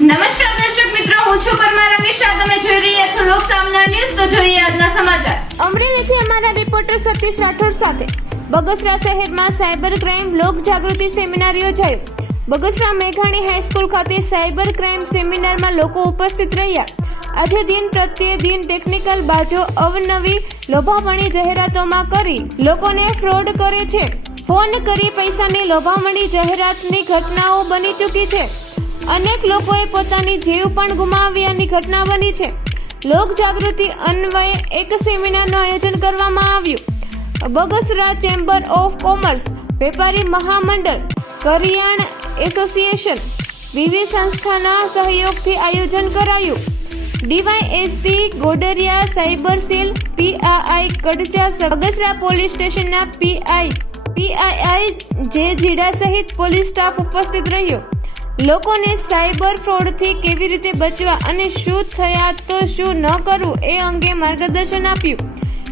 નમસ્કાર દર્શક મિત્રો, હું છું પરમાર અનિશા. તમે જોઈ રહ્યા છો લોક સામના ન્યૂઝ. તો જોઈએ આજના સમાચાર. અમરેલીથી અમારા રિપોર્ટર સતીશ રાઠોડ સાથે બગસરા શહેરમાં સાયબર ક્રાઇમ લોક જાગૃતિ સેમિનાર યોજાયો. બગસરા મેઘાણી હાઈસ્કૂલ ખાતે સાયબર ક્રાઇમ સેમિનારમાં લોકો ઉપસ્થિત રહ્યા. આજે દિન પ્રત્યે દિન ટેકનિકલ બાજો અવનવી લોભામણી જાહેરાતોમાં કરી લોકોને ફ્રોડ કરે છે. ફોન કરી પૈસાની લોભામણી જાહેરાતની ઘટનાઓ બની ચૂકી છે. અનેક લોકોએ પોતાની જીવ પણ ગુમાવ્યાની ઘટના બની છે. લોક જાગૃતિ અન્વયે એક સેમિનારનું આયોજન કરવામાં આવ્યું. બગસરા ચેમ્બર ઓફ કોમર્સ, વેપારી મહામંડળ, કરિયાણા એસોસિએશન, વિવિધ સંસ્થાના સહયોગથી આયોજન કરાયું. DYSP Godaria, cyber cell PI Kadcha, Bagasara police સ્ટેશનના પીઆઈ જે જીડા સહિત પોલીસ સ્ટાફ ઉપસ્થિત રહ્યો. લોકોને સાયબર ફ્રોડથી કેવી રીતે બચવા અને શું થયા તો શું ન કરવું એ અંગે માર્ગદર્શન આપ્યું.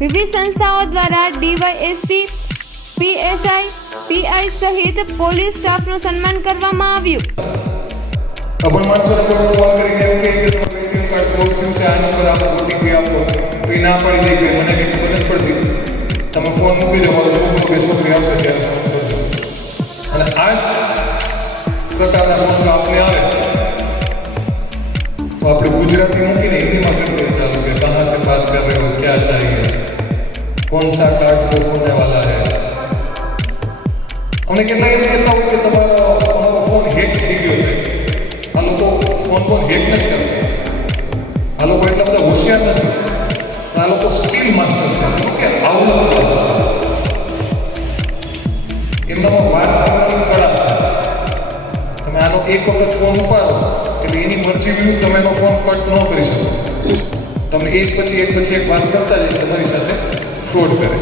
વિવિધ સંસ્થાઓ દ્વારા ડીવાયએસપી, પીએસઆઈ, પીઆઈ સહિત પોલીસ સ્ટાફનું સન્માન કરવામાં આવ્યું. અભણ માણસોને કોઈ ફોન કરીને એવું કહે કે તમારું એટીએમ કાર્ડ બ્લોક થયું છે, આ નંબર આપો, ઓટીપી આપો, તો એ ના પાડી દે કે મને કંઈ ખબર નથી પડતી, તમે ફોન મૂકી દો, મારો છોકરો કે છોકરી આવશે ત્યારે ફોન કરજો. અને આ જ પ્રકારના ફોન આપણે આવે તો આપણે ગુજરાતી મૂકીને હિન્દીમાં કરते ચાલુ કે કહાં સે બાત કર રહે હો, ક્યાં ચાહીએ, કોણ સા કાર્ડ કો હોને વાલા હૈ. અમને કેટલા એમ કહેતા હોય કે તમારો ફોન હેક થઈ ગયો છે. આ લોકો ફોન હેક નથી કરતા. આ લોકો એટલા બધા હોશિયાર નથી. આ લોકો સ્કિલ માસ્ટર છે કે આવું એમનામાં વાત કરવાની કળા છે. તમે આનો એક વખત ફોન ઉપાડો એટલે એની મરજી વિરુદ્ધ તમે એનો ફોન કટ ન કરી શકો. તમે એક પછી એક વાત કરતા જ તમારી સાથે ફ્રોડ કરે.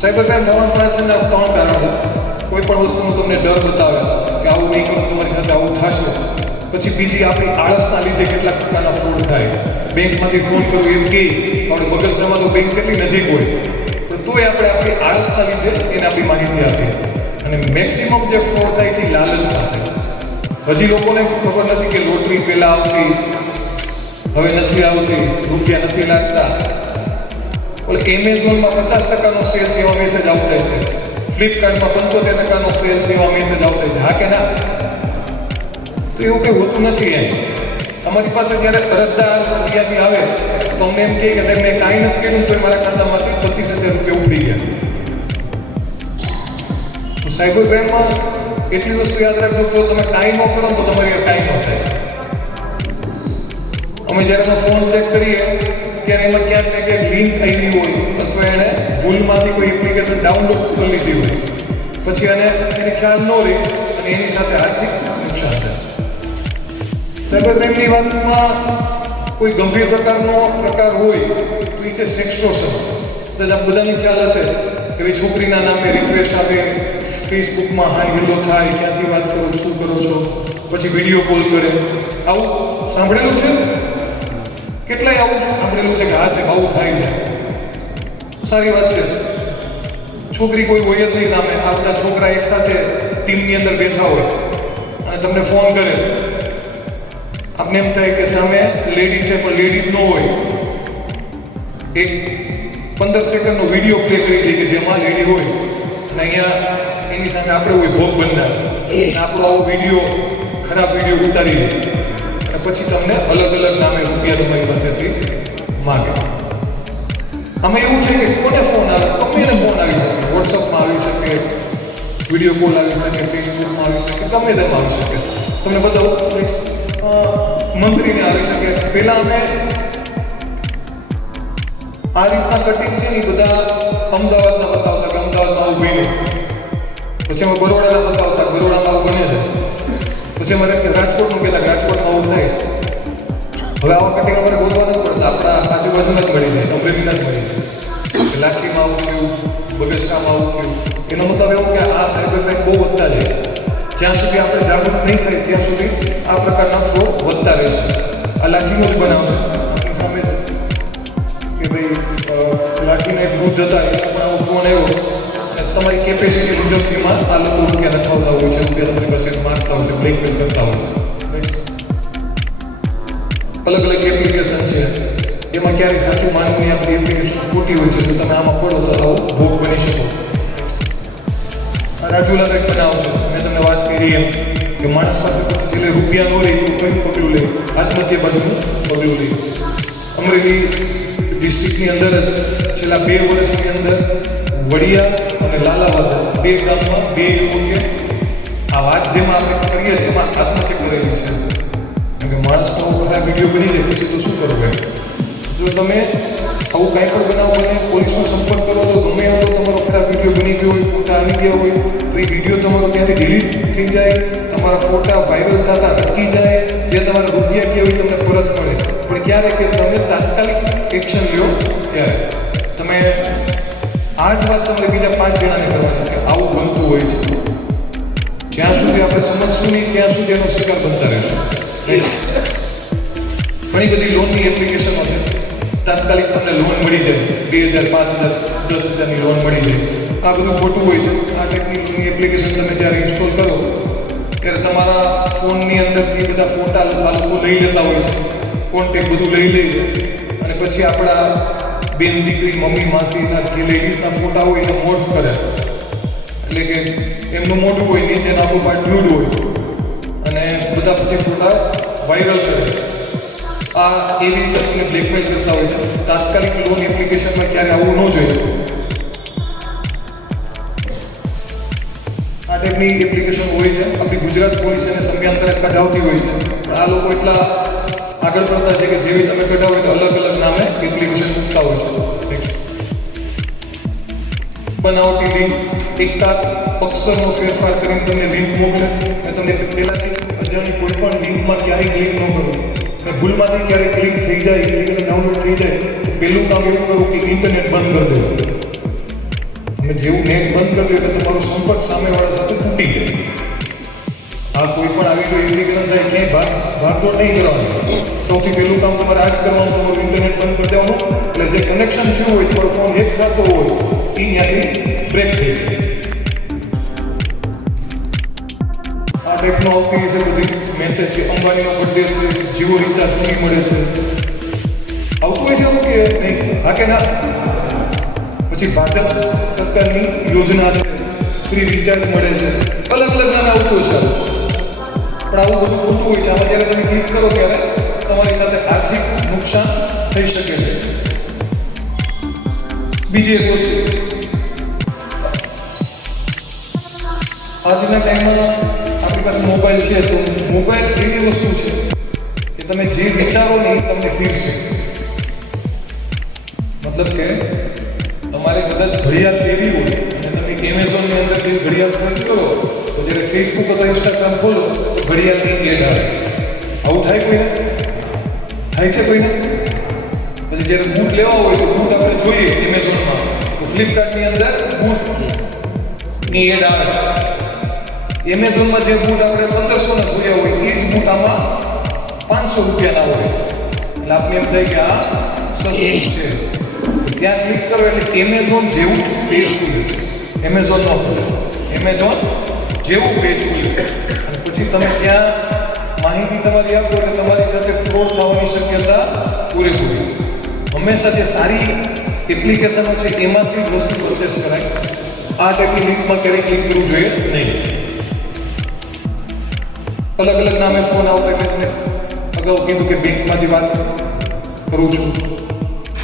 સાયબર ક્રાઇમ થવાનું પાછળના 3 કારણો છે. કોઈ પણ વસ્તુનો તમને ડર બતાવે કે આવું નહીં કરું તમારી સાથે આવું થશે. પછી બીજી આપણી આળસના લીધે કેટલાક પ્રકારના ફ્રોડ થાય. બેંકમાંથી ફોન કરવું એમ કે આપણે બગસરામાં તો બેંક કેટલી નજીક હોય, પણ તોય આપણે આપણી આળસના લીધે એને આપણી માહિતી આપીએ. અને મેક્સિમમ જે ફ્રોડ થાય છે એ લાલચમાં થાય. હજી લોકોને ખબર નથી કે લોટરી પહેલાં આવતી, હવે નથી આવતી, રૂપિયા નથી લાગતા. ઓલે એમેઝોનમાં 50%નો સેલ છે એવા મેસેજ આવતા છે, ફ્લિપકાર્ટમાં 75%નો સેલ છે એવા મેસેજ આવતા છે. હા કે ના? તો એવું કંઈ હોતું નથી. એમ તમારી પાસે જ્યારે અરજદાર રૂપિયાથી આવે તો અમને એમ કહે કે સાહેબ મેં કાંઈ નથી કર્યું તો મારા ખાતામાંથી 25,000 રૂપિયા ઉપડી ગયા. તો સાયબર ક્રાઇમમાં એટલી વસ્તુ યાદ રાખજો, જો તમે કાંઈ ન કરો તો તમારી કાંઈ ન થાય. અમે જ્યારે એનો ફોન ચેક કરીએ ત્યારે એમાં ક્યાંક ને ક્યાંક લિંક આવી હોય અથવા એણે ભૂલમાંથી કોઈ એપ્લિકેશન ડાઉનલોડ કરી લીધી હોય, પછી એને ખ્યાલ ન રહે અને એની સાથે આર્થિક નુકસાન થાય. સાયબર ક્રાઇમની વાતમાં કોઈ ગંભીર પ્રકાર હોય તો એ છે સેક્સટોર્શન. આ બધાને ખ્યાલ હશે કે ભાઈ છોકરીના નામે રિક્વેસ્ટ આવે, ફેસબુકમાં હાય હેલો થાય, ક્યાંથી વાત કરો, શું કરો છો, પછી વિડીયો કોલ કરે. આવું સાંભળેલું છે? કેટલાય આવું સાંભળેલું છે કે હા સાહેબ આવું થાય છે. સારી વાત છે. છોકરી કોઈ હોય જ નહીં સામે. આ બધા છોકરા એકસાથે ટીમની અંદર બેઠા હોય અને તમને ફોન કરે. આપને એમ થાય કે સામે લેડી છે પણ લેડી જ ન હોય. એક 15 સેકન્ડનો વિડીયો પ્લે કરી દે કે જેમાં લેડી હોય અને અહીંયા એની સામે આપણે હોય ભોગ બનનાર. આપણો આવો વિડીયો, ખરાબ વિડીયો ઉતારી લે અને પછી તમને અલગ નામે રૂપિયા તમારી પાસેથી માગે. આમાં એવું છે કે કોને ફોન આવે, ગમે એને ફોન આવી શકે. વોટ્સઅપમાં આવી શકે, વિડીયો કોલ આવી શકે, ફેસબુકમાં આવી શકે, ગમે તેમ આવી શકે. તમને બતાવો, મંત્રીને આવી શકે. પહેલાં અમે આ રીતના કટિંગ છે ને બધા અમદાવાદના બતાવતા કે અમદાવાદમાં આવું બન્યું. પછી અમે બરોડાના બતાવતા, બરોડામાં આવું બને છે. પછી અમારે રાજકોટનું કહેતા રાજકોટમાં આવું થાય છે. હવે આવા કટિંગ અમારે ગોતવા નથી પડતા, આપણા આજુબાજુના જ મળી જાય, અમરેલીના જ મળી જાય. લાઠીમાં આવું થયું, બગસરામાં આવું થયું. એનો મતલબ એવું કે આ સાયબર ક્રાઇમ બહુ વધતા જાય છે. જ્યાં સુધી આપણે જાગૃત નહીં થાય ત્યાં સુધી આ પ્રકારના ફ્રોડ વધતા રહેશે. આ લાઠીનો જ બનાવ છે આપણી સામે કે ભાઈ લાઠીને એક વૃદ્ધ હતા, એનો પણ આવો ફોન આવ્યો અને તમારી કેપેસિટી મુજબ એમાં આ લોકો રૂપિયા નખાવતા હોય છે, રૂપિયા તમારી પાસે માગતા હોય છે, બ્લેકમેલ કરતા હોય છે. અલગ અલગ એપ્લિકેશન છે, એમાં ક્યારેય સાચું માનવું આપણી એપ્લિકેશન ખોટી હોય છે, તો તમે આમાં પડો તો આવો ભોગ બની શકો. રાજુલાનો એક બનાવ છે, મેં તમને વાત કરી એમ કે માણસ પાસે પછી છેલ્લે રૂપિયા ન રહી તો કયું પગલું લે? આત્મહત્યા બાજુનું પગલું લે. અમરેલી ડિસ્ટ્રિક્ટની અંદર જ છેલ્લા 2 વર્ષની અંદર વડિયા અને લાલાવાદ 2 ગામમાં 2 યુવકે આ વાત જેમાં આપણે કરીએ છીએ એમાં આત્મહત્યા કરેલી છે. કેમ કે માણસનો ખરાબ વિડીયો બની જાય પછી તો શું કરવું એમ? જો તમે આવું કાંઈ પણ બનાવ બને પોલીસનો સંપર્ક કરો તો ગમે એવો તમારો ખરાબ વિડીયો બની ગયો હોય, ફોટા આવી ગયા હોય તો એ વિડીયો તમારો ત્યાંથી ડિલીટ થઈ જાય, તમારા ફોટા વાયરલ થતા અટકી જાય, જે તમારા રૂપિયા ગયા હોય તમને પરત મળે. પણ ક્યારે કે તમે તાત્કાલિક એક્શન લ્યો ત્યારે. તમે આ જ વાત તમારે બીજા 5 જણાને કરવાની કે આવું બનતું હોય છે. જ્યાં સુધી આપણે સમજશું નહીં ત્યાં સુધી એનો શિકાર બનતા રહેશું. ઘણી બધી લોનની એપ્લિકેશનો છે, તાત્કાલિક તમને લોન મળી જાય, 2000, 5000, 10,000ની લોન મળી જાય. આ બધું ખોટું હોય છે. આ ટાઈપની એપ્લિકેશન તમે જ્યારે ઇન્સ્ટોલ કરો ત્યારે તમારા ફોનની અંદરથી બધા ફોટા આ લોકો લઈ લેતા હોય છે, કોન્ટેક્ટ બધું લઈ લે છે અને પછી આપણા બેન દીકરી, મમ્મી, માસીના જે લેડીઝના ફોટા હોય એને મોર્ફ કરે. એટલે કે એમનું મોઢું હોય, નીચેનું આખું પાર્ટ ન્યૂડ હોય અને બધા પછી ફોટા વાયરલ કરે. આ એવી રીતે તમને બ્લેકમેલ કરતા હોય છે. તાત્કાલિક લોન એપ્લિકેશનમાં ક્યારે આવવું ન જોઈએ. આ ટાઈપની એપ્લિકેશન હોય છે. આપણી ગુજરાત પોલીસ એને સમયાંતરે કઢાવતી હોય છે, પણ આ લોકો એટલા આગળ પડતા છે કે જેવી તમે કઢાવો તો અલગ અલગ નામે એપ્લિકેશન મૂકતા હોય છે. બનાવટી લિંક, એકાદ અક્ષરનો ફેરફાર કરીને તમને લિંક મોકલે. અને તમને પહેલાંથી અજાણી કોઈ પણ લિંકમાં ક્યારેય ક્લિક ન કરો. અને ભૂલમાંથી ક્યારેય ક્લિક થઈ જાય, એપ્લિકેશન ડાઉનલોડ થઈ જાય, પહેલું કામ એવું કરવું કે ઇન્ટરનેટ બંધ કરી દેવું. અને જેવું નેટ બંધ કરી દો એટલે તમારો સંપર્ક સામેવાળા સાથે તૂટી જાય. આ કોઈ પણ આવી કોઈ એપ્લિકેશન થાય ક્યાંય ભાગદોડ નહીં કરવાની. સૌથી પહેલું કામ તમારે આ જ કરવાનું, તમારું ઇન્ટરનેટ બંધ કરી દેવાનું. એટલે જે કનેક્શન થયું હોય, તમારો ફોન હેક થતો હોય એ ત્યાંથી બ્રેક થઈ જાય. આ ટાઈપનો આવતી હશે બધી મેસેજ કે અંબાણીનો બર્થડે છે, જીઓ રિચાર્જ ફ્રી મળે છે, આવતું હોય છે એવું કે નહીં? હા કે ના? પછી ભાજપ સરકારની યોજના છે, ફ્રી રિચાર્જ મળે છે, અલગ અલગ નામ આવતું છે. પણ આવું બધું ખોટું હોય છે. આમાં જ્યારે તમે ક્લિક કરો ત્યારે તમારી સાથે આર્થિક નુકસાન થઈ શકે છે. બીજી એક વસ્તુ, આજના ટાઈમમાં આપણી પાસે મોબાઈલ છે, તો મોબાઈલ એવી વસ્તુ છે કે તમે જે વિચારો ને એ તમને પીરશે. મતલબ કે તમારે કદાચ ઘડિયાળ લેવી હોય અને તમે એમેઝોનની અંદર જે ઘડિયાળ સર્ચ કરો તો જ્યારે ફેસબુક અથવા ઇન્સ્ટાગ્રામ ખોલો તો ઘડિયાળની એડ આવે. આવું થાય કોઈને? થાય છે કોઈને? પછી જ્યારે બૂટ લેવા હોય તો બૂટ આપણે જોઈએ એમેઝોનમાં તો ફ્લિપકાર્ટની અંદર બૂટની એડ આવે. એમેઝોનમાં જે બૂટ આપણે 1500ના જોયા હોય એ જ બૂટ આમાં 500 રૂપિયાના હોય. એટલે આપણે એમ થાય કે આ સસ્તું છે. ત્યાં ક્લિક કરો એટલે એમેઝોન જેવું પેજ ખુલે. એમેઝોનનો એમેઝોન જેવું પેજ ખુલે અને પછી તમે ત્યાં માહિતી તમારી આપો એટલે તમારી સાથે ફ્રોડ થવાની શક્યતા પૂરેપૂરી. હંમેશા જે સારી એપ્લિકેશનો છે એમાંથી જ વસ્તુ પરચેસ કરાય. આ ટાઈપની લિંકમાં ક્યારેય ક્લિક કરવું જોઈએ નહીં. અલગ અલગ નામે ફોન આવતા. મેં તમને અગાઉ કીધું કે બેંકમાંથી વાત કરું છું,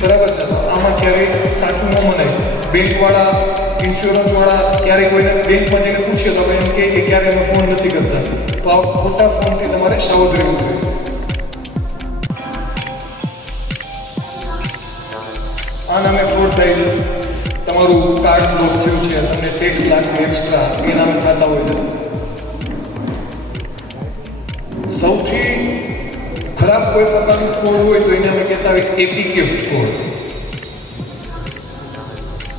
બરાબર છે? આમાં ક્યારેય સાચું ન મનાય. બેંકવાળા, ઇન્સ્યોરન્સવાળા ક્યારેય કોઈને બેંકમાં જઈને પૂછીએ તો એમ કહે કે ક્યારે અમે ફોન નથી કરતા. તો આ ખોટા ફોનથી તમારે સાવધ રહેવું જોઈએ. આ નામે ફ્રોડ થાય છે. તમારું કાર્ડ બ્લોક થયું છે, તમને ટેક્સ લાગશે એક્સ્ટ્રા, એ નામે થતા હોય છે. સૌથી ખરાબ કોઈ પ્રકારનું ફ્રોડ હોય તો એને અમે કહેતા હોય એપીકે ફ્રોડ.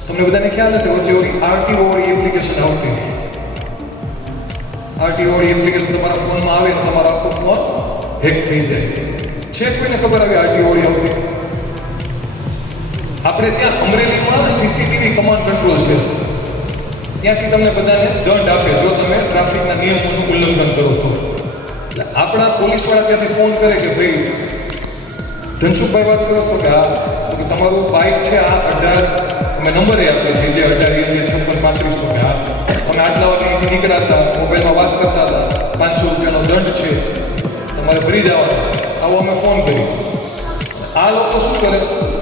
તમને બધાને ખ્યાલ હશે વચ્ચે ઓલી આરટીઓ વાળી એપ્લિકેશન આવતી. આરટીઓ વાળી એપ્લિકેશન તમારા ફોનમાં આવે તો તમારો આખો ફોન હેક થઈ જાય છે. કોઈને ખબર આવી આરટીઓ વાળી આવતી? આપણે ત્યાં અમરેલીમાં સીસીટીવી કમાન્ડ કંટ્રોલ છે. ત્યાંથી તમને બધાને દંડ આપે જો તમે ટ્રાફિકના નિયમોનું ઉલ્લંઘન કરો તો. એટલે આપણા પોલીસવાળા ત્યાંથી ફોન કરે કે ભાઈ ધનસુખભાઈ વાત કરો તો કે હા, તો કે તમારું બાઇક છે આ 18 તમે નંબર આપ્યો જે 18 જે 56 35 તો કે હા તમે આટલા વાગે અહીંથી નીકળ્યા હતા, મોબાઈલમાં વાત કરતા હતા, 500 રૂપિયાનો દંડ છે, તમારે ભરી જવાનો છે, આવો અમે ફોન કર્યો. આ લોકો શું કરે,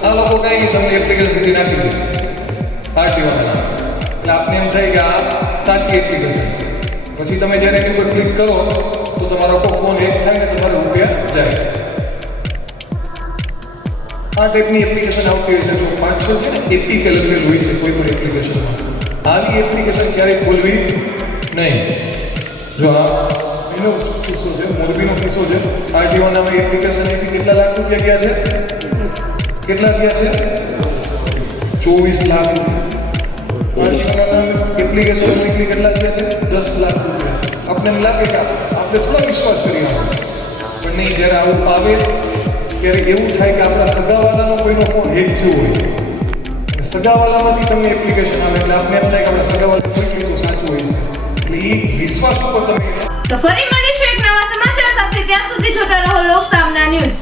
આ લોકો કાંઈ નહીં તમને એપ્લિકેશન સુધી નાખી દે આરટીઓના નામ. એટલે આપને એમ થાય કે આ સાચી એપ્લિકેશન છે. પછી તમે જ્યારે એની ઉપર ક્લિક કરો તો તમારો આખો ફોન હેક થાય ને તમારા રૂપિયા જાય. આ ટાઈપની એપ્લિકેશન આવતી હોય છે. જો પાછળ છે ને એપીકે લખેલું હોય છે કોઈ પણ એપ્લિકેશનમાં, આવી એપ્લિકેશન ક્યારેય ખોલવી નહીં. જો આ એનો કિસ્સો છે, મોરબીનો કિસ્સો છે. આરટીઓ નામે એપ્લિકેશન એથી કેટલા લાખ રૂપિયા ગયા છે? કેટલા ગયા છે? 24 લાખ રૂપિયા. આરટીઓના નામે એપ્લિકેશન નીકળી કેટલા ગયા છે? 10 લાખ રૂપિયા. આપણે એમ લાગે કે આપણે થોડા વિશ્વાસ કરીએ પણ નહીં. જ્યારે આવું આવે ત્યારે એવું થાય કે આપણા સગાવાલાનો કોઈનો ફોન હેક થયો હોય, સગાવાલામાંથી તમને એપ્લિકેશન આવે એટલે આપણે એમ થાય કે આપણા સગાવાલા કોઈ તો સાચું હોય છે. એટલે એ વિશ્વાસ ઉપર તમે તો ફરી મળીશું એક નવા સમાચાર સાથે. ત્યાં સુધી જોતા રહો લોક સામના ન્યૂઝ.